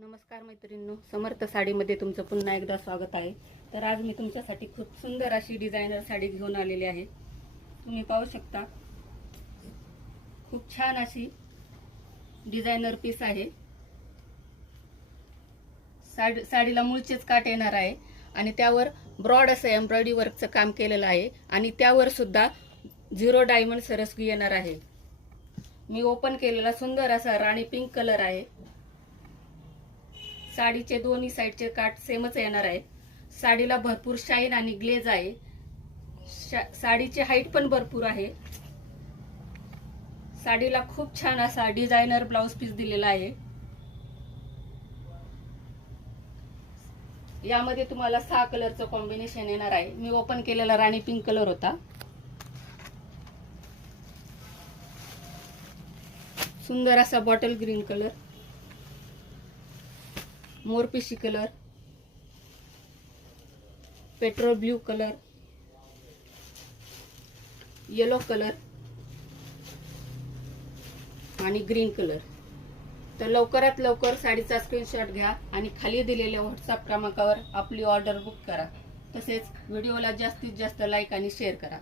नमस्कार मैत्रिणींनो, समर्थ साडीमध्ये तुमचं पुन्हा एकदा स्वागत आहे। तर आज मी तुमच्यासाठी खूप सुंदर अशी डिझायनर साडी घेऊन आलेली आहे। तुम्ही पाहू शकता, खूप छान अशी डिझायनर पीस आहे। साडीला मूळचेच काट येणार आहे आणि त्यावर ब्रॉड असं एम्ब्रॉयडरी वर्कचं काम केलेलं आहे आणि त्यावर सुद्धा 0 डायमंड सरस्वती येणार आहे। मी ओपन केलेला सुंदर असा राणी पिंक कलर आहे। साडीचे दोन्ही साइडचे काट सेमच येणार आहे। साडीला भरपूर शाईन आणि ग्लेज आहे। साडीची हाईट पण भरपूर आहे। साडीला खूप छान असा डिझायनर ब्लाउज पीस दिलेला आहे। यामध्ये तुम्हाला 6 कलरचं कॉम्बिनेशन येणार आहे। मी ओपन केलेला राणी पिंक कलर होता। सुंदर असा बॉटल ग्रीन कलर, मोरपिशी colour, petrol blue colour, yellow colour आणि ग्रीन कलर। तर लवकरात लवकर साडीचा स्क्रीनशॉट घ्या आणि खाली दिलेल्या व्हॉट्सअप क्रमांकावर आपली ऑर्डर बुक करा। तसेच व्हिडिओला जास्तीत जास्त लाईक आणि शेअर करा।